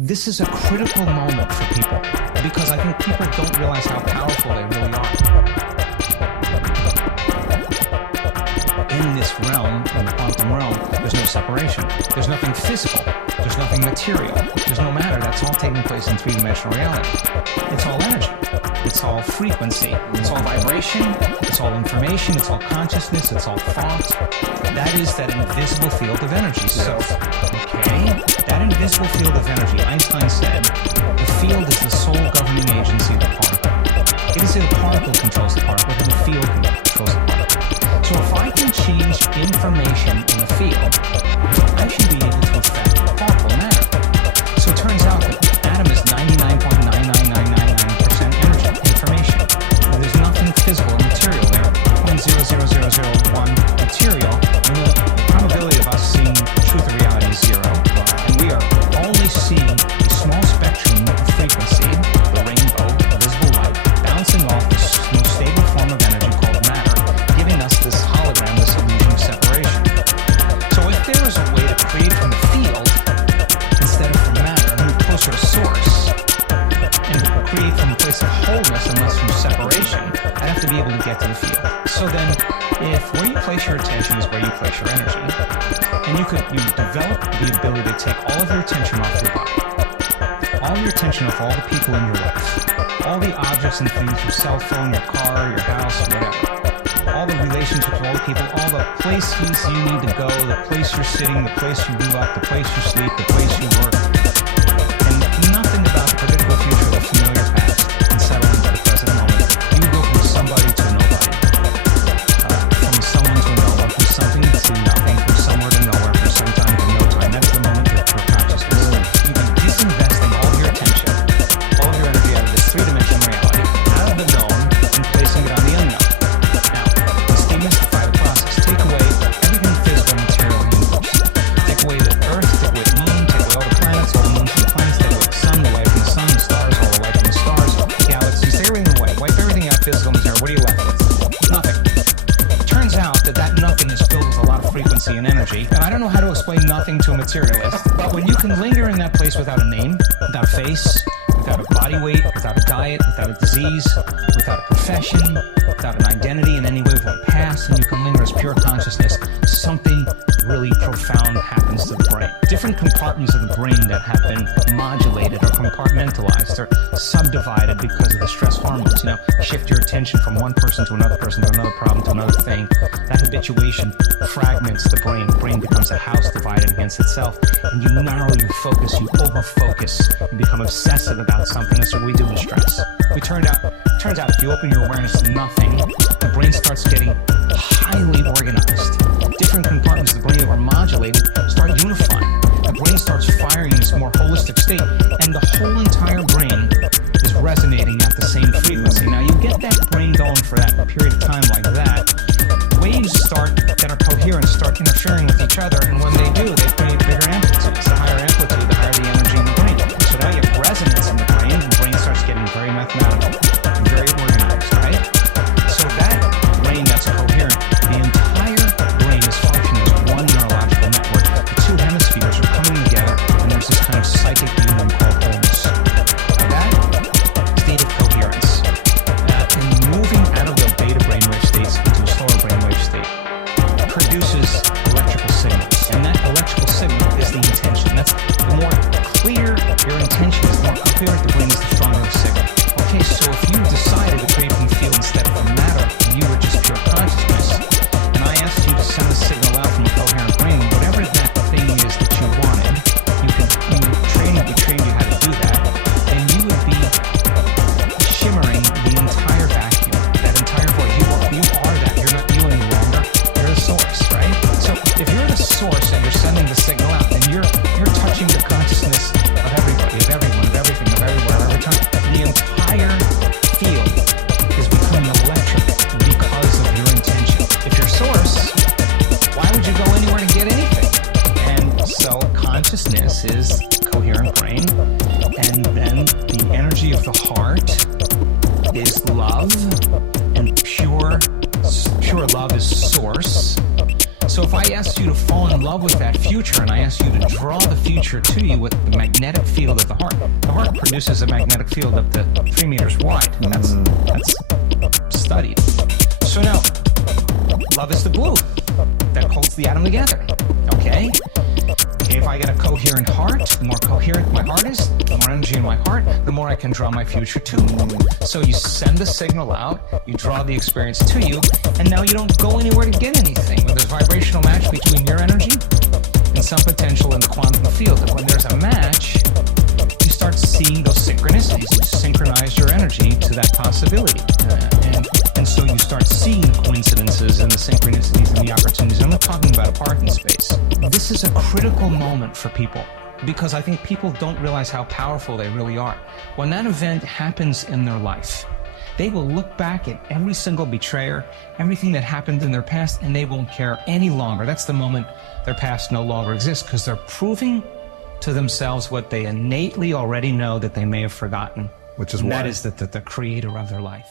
This is a critical moment for people because I think people don't realize how powerful they really are. In this realm, in the quantum realm, there's no separation. There's nothing physical. There's nothing material. There's no matter. That's all taking place in three-dimensional reality. It's all energy. It's all frequency. It's all vibration. It's all information. It's all consciousness. It's all thought. That is that invisible field of energy. So, okay, that invisible field of energy, Einstein said, the field is the sole governing agency of the particle. He didn't say the particle controls the particle, but the field controls the particle. So if I can change information in the field, I should be able to affect particle matter. So it turns out that atom is 99.99999% energy, information. There's nothing physical or material there. 0.00001 material, and the probability of us seeing the truth of reality is zero. And we are only seeing a small spectrum of frequency, the rainbow, visible light, bouncing off this most stable form of energy called matter, giving us this hologram, this illusion of separation. So if there was a way to create from the field instead of from matter, and move closer to source, and create from a place of wholeness and less from separation, I'd have to be able to get to the field. So then, if where you place your attention is where you place your energy, and you develop the ability to take all of your attention off your body, all your attention off all the people in your life, all the objects and things, your cell phone, your car, your house, whatever, all the relationships with all the people, all the places you need to go, the place you're sitting, the place you grew up, the place you sleep, the place you work, and nothing about the predictable future, the familiar past, and settle into the present moment. You go from somebody to nobody, from someone to no one, from something to nothing, from somewhere to nowhere, from some time to no time. That is the moment of pure consciousness. You can disinvesting all of your attention, all of your energy out of this three-dimensional reality, out of the known, and placing it on the unknown. Now, let's demystify the process. Take away everything physical and material in the universe. Take away the Earth, take away the moon, take away all the planets, all the moons from the planets, take away the sun, the light from the sun, the stars, all the light from the stars, the galaxies, take everything away. Wipe everything out, physical and material. What are you left with? Nothing. Turns out that nothing is filled with a lot of frequency and energy, and I don't know how to explain nothing to a materialist, but when you can linger in that place without a name, without a face, without a body weight, without a diet, without a disease, without a profession, without an identity in any way, without a past, and you can linger as pure consciousness, something really profound happens to the brain. Different compartments of the brain that have been modulated or compartmentalized or subdivided because of the stress hormones. You know, shift your attention from one person to another problem to another thing. That habituation fragments the brain. The brain becomes a house divided against itself, and you narrow your focus, you over-focus, you become obsessive about something. That's what we do in stress. Turns out if you open your awareness to nothing, the brain starts getting highly organized. Different compartments of the brain that were modulated start unifying. The brain starts firing in this more holistic state, and the whole entire brain is resonating at the same frequency. Now, you get that brain going for that period of time like that, waves that are coherent start interfering with each other, and when they do, they create bigger amplitudes. The higher amplitude, the higher the energy in the brain. So now you have resonance in the brain, and the brain starts getting very mathematical and very organized, right? So that brain that's coherent, the entire brain is functioning as one neurological network. The two hemispheres are coming together, and there's this kind of psychic union called wholeness. That state of coherence, and moving out of the beta brainwave states into a slower brainwave state, produces electrical signals. And that electrical signal is the intention. That's the more clear your intention is, the more coherent the brain is, the stronger the signal. Okay, so if you decided to create from the field instead of from matter, and you were just pure consciousness, and I asked you to send a signal out from a coherent brain, whatever that thing is that you wanted, we trained you how to do that, and you would be shimmering the entire vacuum, that entire void. You are that. You're not you any longer. You're the source, right? So if you're the source and you're sending the signal out, then you're touching the consciousness of everybody, of everyone, of everything, of everywhere, of every time. The entire field is becoming electric because of your intention. If you're source, why would you go anywhere to get anything? And so consciousness is coherent brain, and then the energy of the heart is love, and pure love is source. So So if I ask you to fall in love with that future and I ask you to draw the future to you with the magnetic field of the heart produces a magnetic field up to 3 meters wide. That's studied. So now, love is the glue that holds the atom together, okay? If I get a coherent heart, the more coherent my heart is, the more energy in my heart, the more I can draw my future to. So you send the signal out, you draw the experience to you, and now you don't go anywhere to get anything. When there's a vibrational match between your energy and some potential in the quantum field, and when there's a match, you start seeing those synchronicities. You synchronize your energy to that possibility. And so you start seeing the coincidences and the synchronicities and the opportunities. I'm not talking about a parking space. This is a critical moment for people because I think people don't realize how powerful they really are. When that event happens in their life, they will look back at every single betrayer, everything that happened in their past, and they won't care any longer. That's the moment their past no longer exists because they're proving to themselves what they innately already know that they may have forgotten. Which is and why? that is that the creator of their life.